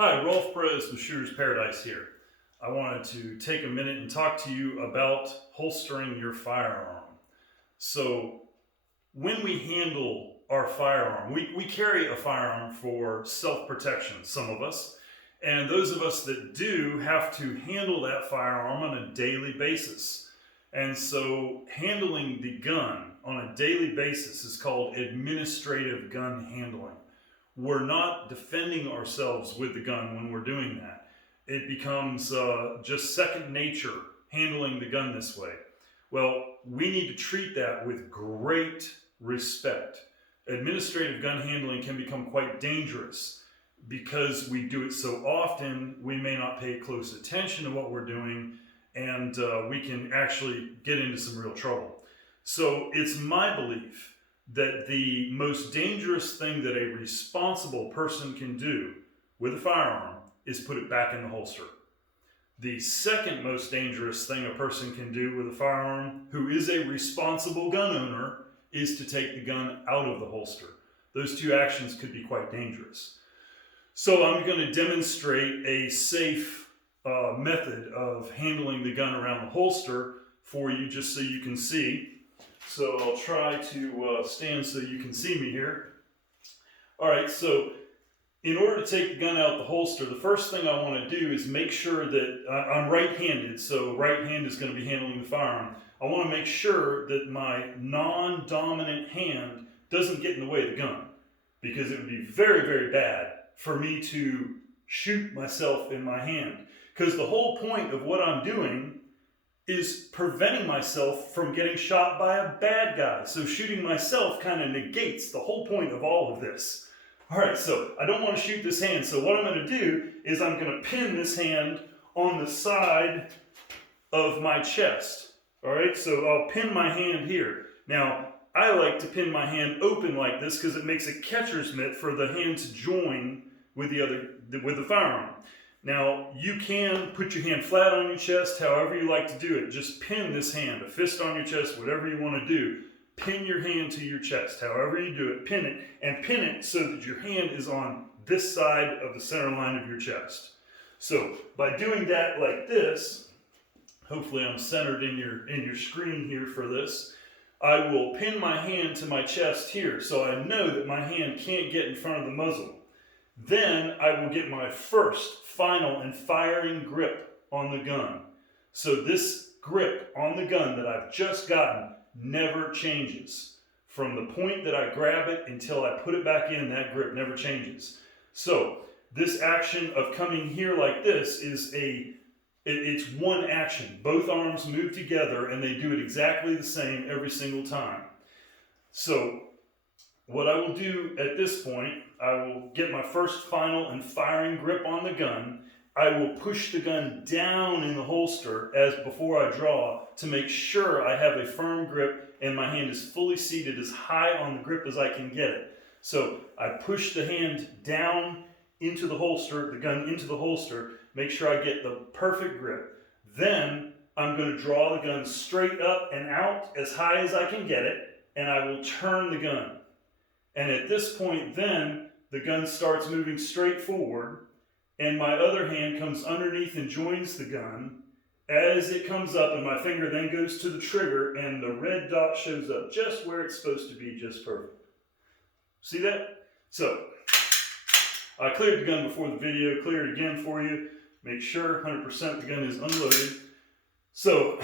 Hi, Rolf Perez with Shooter's Paradise here. I wanted to take a minute and talk to you about holstering your firearm. So when we handle our firearm, we carry a firearm for self-protection, some of us, and those of us that do have to handle that firearm on a daily basis. And so handling the gun on a daily basis is called administrative gun handling. We're not defending ourselves with the gun when we're doing that. It becomes just second nature handling the gun this way. Well, we need to treat that with great respect. Administrative gun handling can become quite dangerous because we do it so often, we may not pay close attention to what we're doing, and we can actually get into some real trouble. So it's my belief that the most dangerous thing that a responsible person can do with a firearm is put it back in the holster. The second most dangerous thing a person can do with a firearm who is a responsible gun owner is to take the gun out of the holster. Those two actions could be quite dangerous. So I'm going to demonstrate a safe method of handling the gun around the holster for you just so you can see. So I'll try to stand so you can see me here. All right, so in order to take the gun out of the holster, the first thing I want to do is make sure that I'm right-handed, so right hand is going to be handling the firearm. I want to make sure that my non-dominant hand doesn't get in the way of the gun, because it would be very, very bad for me to shoot myself in my hand. Because the whole point of what I'm doing is preventing myself from getting shot by a bad guy. So shooting myself kind of negates the whole point of all of this. All right, so I don't want to shoot this hand. So what I'm going to do is I'm going to pin this hand on the side of my chest. All right, so I'll pin my hand here. Now, I like to pin my hand open like this because it makes a catcher's mitt for the hand to join with the firearm. Now, you can put your hand flat on your chest, however you like to do it. Just pin this hand, a fist on your chest, whatever you want to do. Pin your hand to your chest, however you do it. Pin it, and pin it so that your hand is on this side of the center line of your chest. So, by doing that like this, hopefully I'm centered in your screen here for this, I will pin my hand to my chest here so I know that my hand can't get in front of the muzzle. Then I will get my first, final, and firing grip on the gun. So this grip on the gun that I've just gotten never changes. From the point that I grab it until I put it back in, that grip never changes. So this action of coming here like this is it's one action. Both arms move together and they do it exactly the same every single time. So what I will do at this point, I will get my first, final, and firing grip on the gun. I will push the gun down in the holster as before I draw to make sure I have a firm grip and my hand is fully seated as high on the grip as I can get it. So I push the hand down into the holster, the gun into the holster, make sure I get the perfect grip. Then I'm going to draw the gun straight up and out as high as I can get it, and I will turn the gun. And at this point then, the gun starts moving straight forward, and my other hand comes underneath and joins the gun as it comes up, and my finger then goes to the trigger, and the red dot shows up just where it's supposed to be, just perfect. See that? So, I cleared the gun before the video, clear it again for you, make sure 100% the gun is unloaded. So,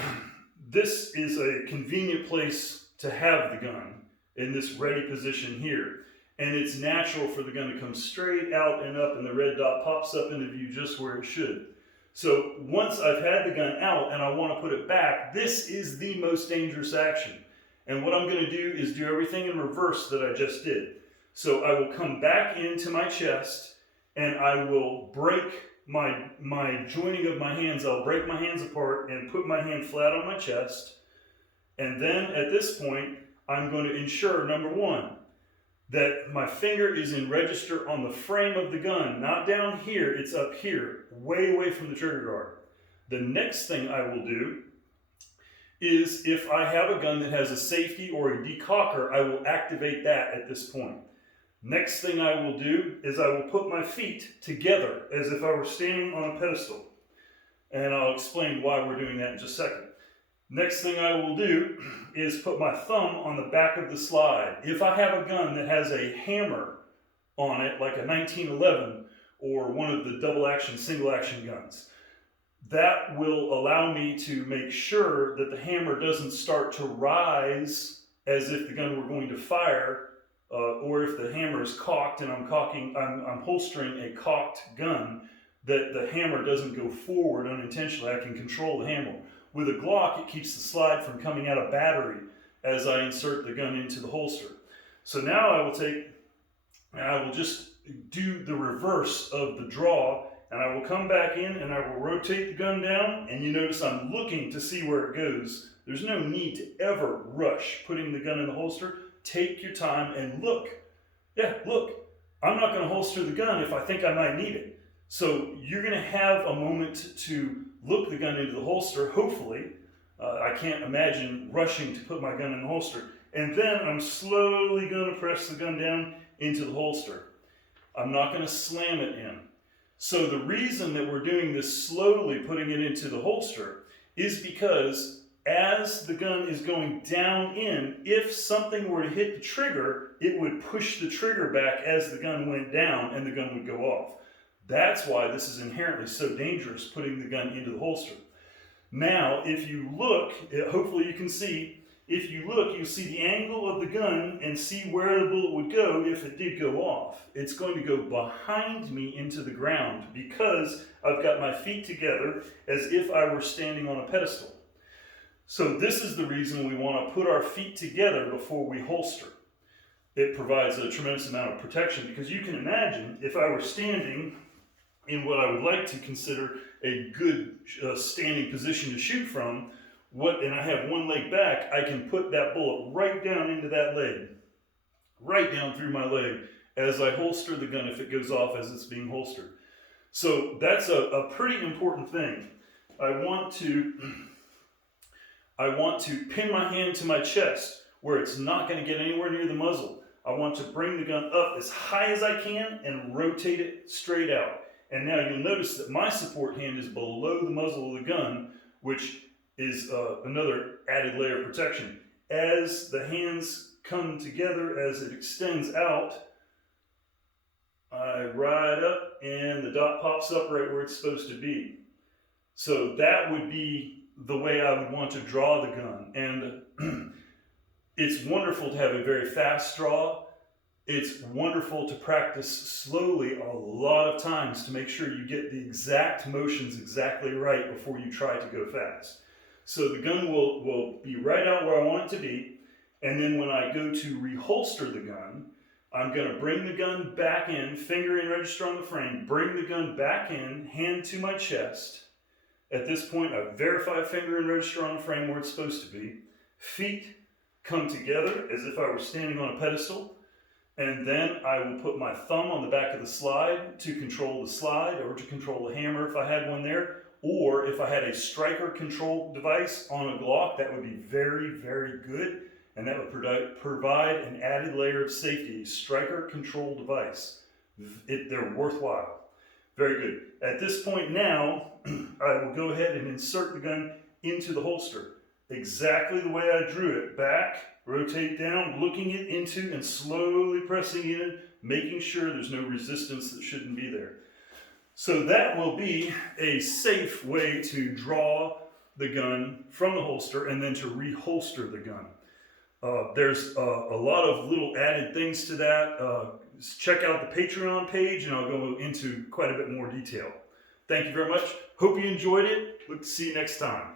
this is a convenient place to have the gun in this ready position here. And it's natural for the gun to come straight out and up, and the red dot pops up into view just where it should. So once I've had the gun out and I want to put it back, this is the most dangerous action. And what I'm going to do is do everything in reverse that I just did. So I will come back into my chest and I will break my joining of my hands. I'll break my hands apart and put my hand flat on my chest. And then at this point, I'm going to ensure, number one, that my finger is in register on the frame of the gun, not down here, it's up here, way away from the trigger guard. The next thing I will do is if I have a gun that has a safety or a decocker, I will activate that at this point. Next thing I will do is I will put my feet together as if I were standing on a pedestal. And I'll explain why we're doing that in just a second. Next thing I will do is put my thumb on the back of the slide. If I have a gun that has a hammer on it, like a 1911 or one of the double action, single action guns, that will allow me to make sure that the hammer doesn't start to rise as if the gun were going to fire, or if the hammer is cocked and I'm holstering a cocked gun, that the hammer doesn't go forward unintentionally. I can control the hammer. With a Glock, it keeps the slide from coming out of battery as I insert the gun into the holster. So now I will just do the reverse of the draw, and I will come back in and I will rotate the gun down, and you notice I'm looking to see where it goes. There's no need to ever rush putting the gun in the holster. Take your time and look. Yeah, look. I'm not going to holster the gun if I think I might need it. So you're going to have a moment to look the gun into the holster, hopefully. I can't imagine rushing to put my gun in the holster. And then I'm slowly going to press the gun down into the holster. I'm not going to slam it in. So the reason that we're doing this slowly, putting it into the holster, is because as the gun is going down in, if something were to hit the trigger, it would push the trigger back as the gun went down and the gun would go off. That's why this is inherently so dangerous, putting the gun into the holster. Now, if you look, hopefully you can see, if you look, you'll see the angle of the gun and see where the bullet would go if it did go off. It's going to go behind me into the ground because I've got my feet together as if I were standing on a pedestal. So this is the reason we want to put our feet together before we holster. It provides a tremendous amount of protection, because you can imagine if I were standing in what I would like to consider a good standing position to shoot from, and I have one leg back, I can put that bullet right down into that leg, right down through my leg as I holster the gun if it goes off as it's being holstered. So that's a pretty important thing. I want to pin my hand to my chest where it's not going to get anywhere near the muzzle. I want to bring the gun up as high as I can and rotate it straight out. And now you'll notice that my support hand is below the muzzle of the gun, which is another added layer of protection. As the hands come together, as it extends out, I ride up and the dot pops up right where it's supposed to be. So that would be the way I would want to draw the gun. And it's wonderful to have a very fast draw. It's wonderful to practice slowly a lot of times to make sure you get the exact motions exactly right before you try to go fast. So the gun will be right out where I want it to be, and then when I go to reholster the gun, I'm going to bring the gun back in, finger in, register on the frame, bring the gun back in, hand to my chest. At this point, I verify finger and register on the frame where it's supposed to be. Feet come together as if I were standing on a pedestal. And then I will put my thumb on the back of the slide to control the slide, or to control the hammer if I had one there. Or if I had a striker control device on a Glock, that would be very, very good. And that would provide an added layer of safety. A striker control device. They're worthwhile. Very good. At this point now, I will go ahead and insert the gun into the holster. Exactly the way I drew it. Back, rotate down, looking it into and slowly pressing it in, making sure there's no resistance that shouldn't be there. So that will be a safe way to draw the gun from the holster and then to reholster the gun. There's a lot of little added things to that. Check out the Patreon page and I'll go into quite a bit more detail. Thank you very much. Hope you enjoyed it. Look to see you next time.